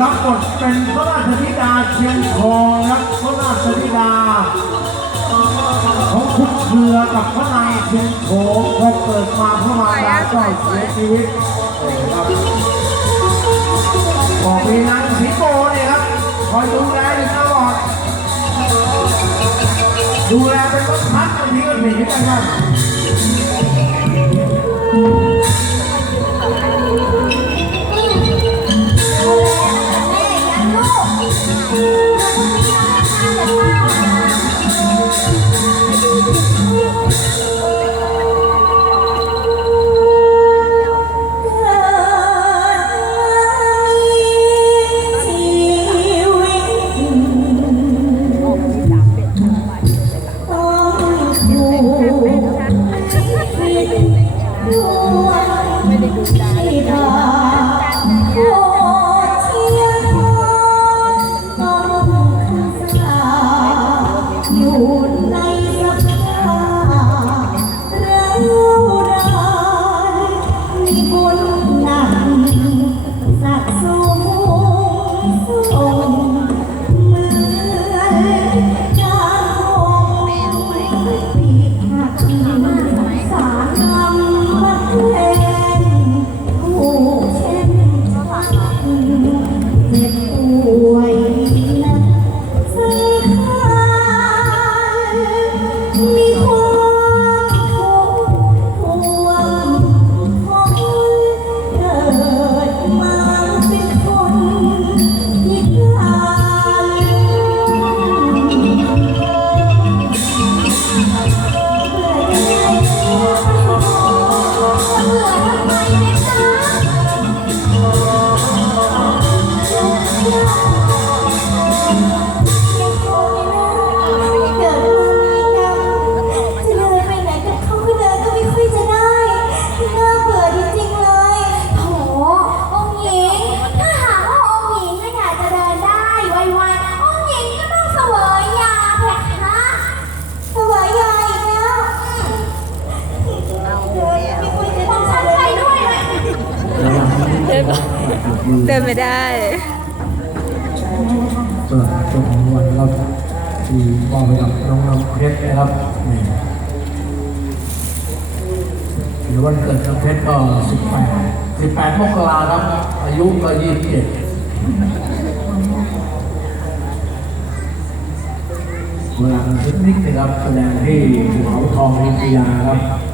รับบทเป็นพระราชธิดาเชียงทองครับพระราชธิดา ของคุณเครือกับพระนายเชียงโขงพอเปิดมาพระมารดาก็เสียชีวิตครับอกมีนางสิงโตเนี่ยครับคอยดูแลอยู่ตลอดดูแลเป็นรถพัดบางทีก็หนีนะครับ ไม่ เดินไม่ได้ส่วนช่วงของวันเราที่มอบให้กับน้องน้ำเพชรนะครับหรือวันเกิดน้ำเพชรก็สิบแปดสิบแปดมกราครับ อายุก็ยี่สิบเจ็ดเวลาเทคนิคนะครับแสดงที่ภูเขาทองวิทยาครับ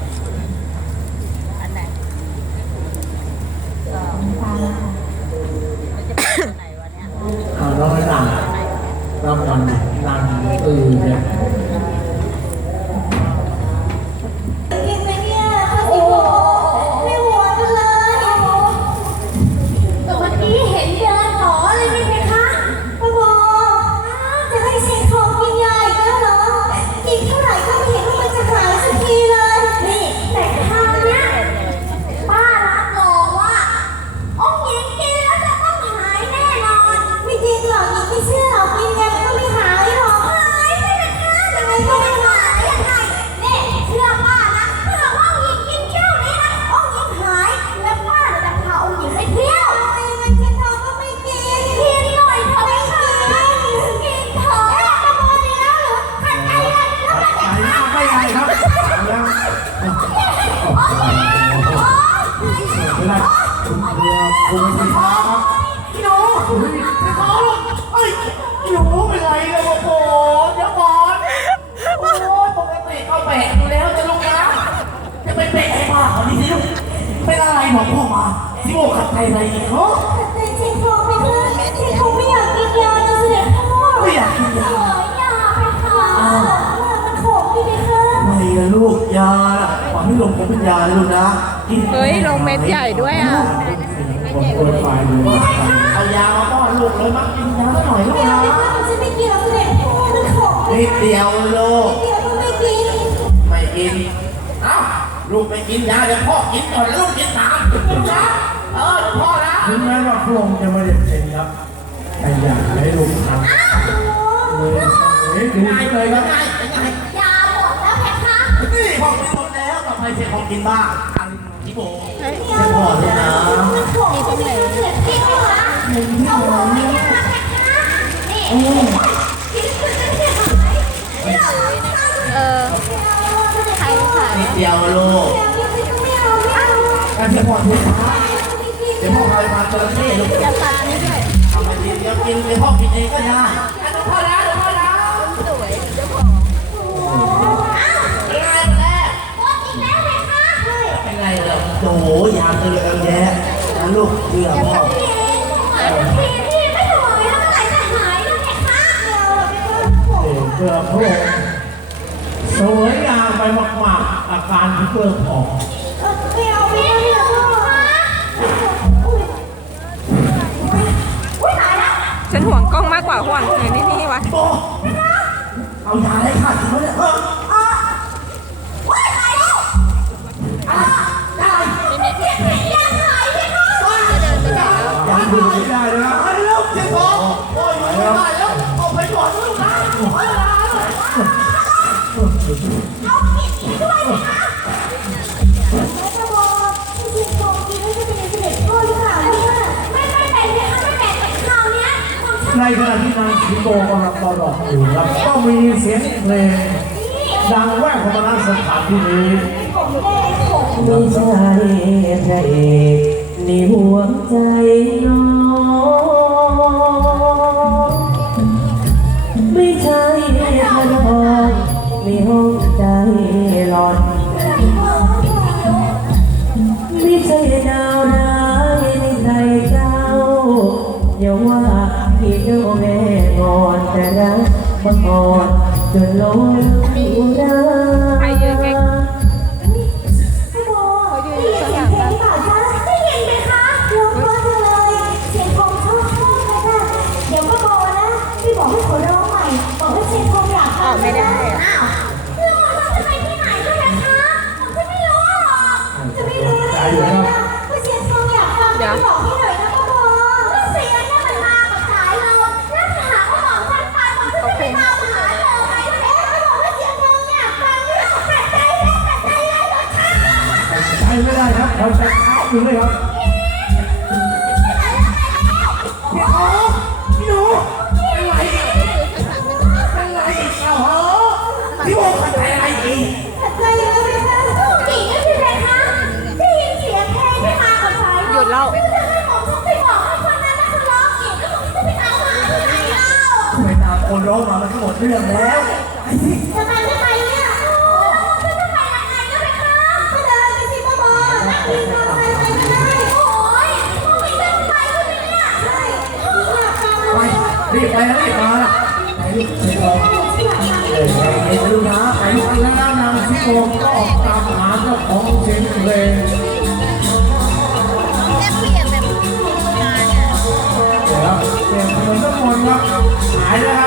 คุณไปฟ้าครับพี่หนูพี่ขอลูกเอ้ยพี่หนูเป็นไรเนี่ยโอ้โหเดี๋ยวก่อนโอ้ยปกติเขาแบกอยู่แล้วจะลูกนะจะไปแบกให้มากกว่านี้สิลูกเป็นอะไรบอกพ่อมาที่โอขัดใจอะไรเนี่ยเนาะขัดใจเชียงทองไปเถอะเชียงทองไม่อยากกินยาจะเสด็จพ่อไม่อยากกินยาขอยาไปค่ะมันขมดีไหมคะไม่ละลูกยาหวังให้ลงผมเป็นยาเลยลูกนะ เฮ้ย ลงเม็ดใหญ่ด้วยอะ คนโดนไฟดูเอายามาป้อนลูกเลยมั้งกินยาหน่อยลูกไม่นะเอาไม่เอาฉันไม่กินหรอกเสด็จพ่อมันขมนิดเดียวลูกเดียวก็ไม่กินไม่กินเอ้าลูกไปกินยาเดี๋ยวพ่อกินก่อนแล้วลูกกินตามนะเออพ่อนะถึงแม้ว่าพระองค์จะไม่ได้เป็นครับแต่อยากให้ลูกทำเลยเฮ้ยดูเลยครับยาหมดแล้วแพคะนี่พ่อกินหมดแล้วต่อไปเสียของกินบ้าง ดเดียวลูกไม่เอาไม่อาการเทียบพอทุกครั้งเดี๋ยวพ่อพาไปมาจระเข้ลูกจะตาไม่ด้วยทำไมดีเดี๋ยวกินเดี๋ยวพ่อกินเองก็ได้พ่อแล้วเดี๋ยวพ่อแล้วสวยเจ้าของเป็นไงมาแล้วหมดอีกแล้วไหมคะเป็นไงล่ะโอ้โหยามเลยแย่นะลูกเชื่อพ่อพี่เองหายทุกทีพี่ไม่ถอยแล้วเมื่อไหร่จะหายแล้วไหมคะเดี๋ยวพ่อพระองค์สวยงามไปมาก อาการที่เพื่อออกไม่เอาไม่เอาไม่เอาอุ้ยตายแล้วฉันห่วงกล้องมากกว่าห่วงเงินนี่นี่วะเอายาให้ข้ากินวะเนี่ยเอออุ้ยตายแล้วได้ยังหายไหมคะยังดูไม่ได้เลยนะเร็วเจ็บคอโอ้ย ในขณะที่นางสิงโตกำลังตอดอกอยู่ครับก็มีเสียงเพลงดังแว่วเข้ามาสถานที่นี้ไม่ใช่พระเอกนี่หัวใจน้องไม่ใช่พระทองมีห้องใจหลอนไม่ใช่ดาวร้ายในใจเจ้าอย่าว่า พี่เจ้าแม่งอนแต่รักมันอ่อนจนล้มอุราใค ช้เท้าอยู่เลยครับพี่อ๋อพี่หนูเป็นไรเป็นไรอีกแล้วเหรอพี่โอ้ขัดใจอะไรอีกขัดใจแล้วไหมคะกี่ก็คือไงคะได้ยินเสียงเพลงที่มากับสายหยุดเล่าจะให้ผมต้องไปบอกให้คนนั้นมาทะเลาะอีกแล้วผมจะไปเอาหาที่ไหนเล่าไปตามคนร้องมามันก็หมดเรื่องแล้วไอ้ที่จะไปไม่ รีบไปนะรีบมาไปรีบไปก่อนอยากฟังเออไปลูกนะไปดูแล้วนางสิโกก็ออกตามหาเจ้าของเชียงเพลงแต่เปลี่ยนแบบงานอะเดี๋ยวเปลี่ยนเพลงทั้งหมดครับหายแล้วครับ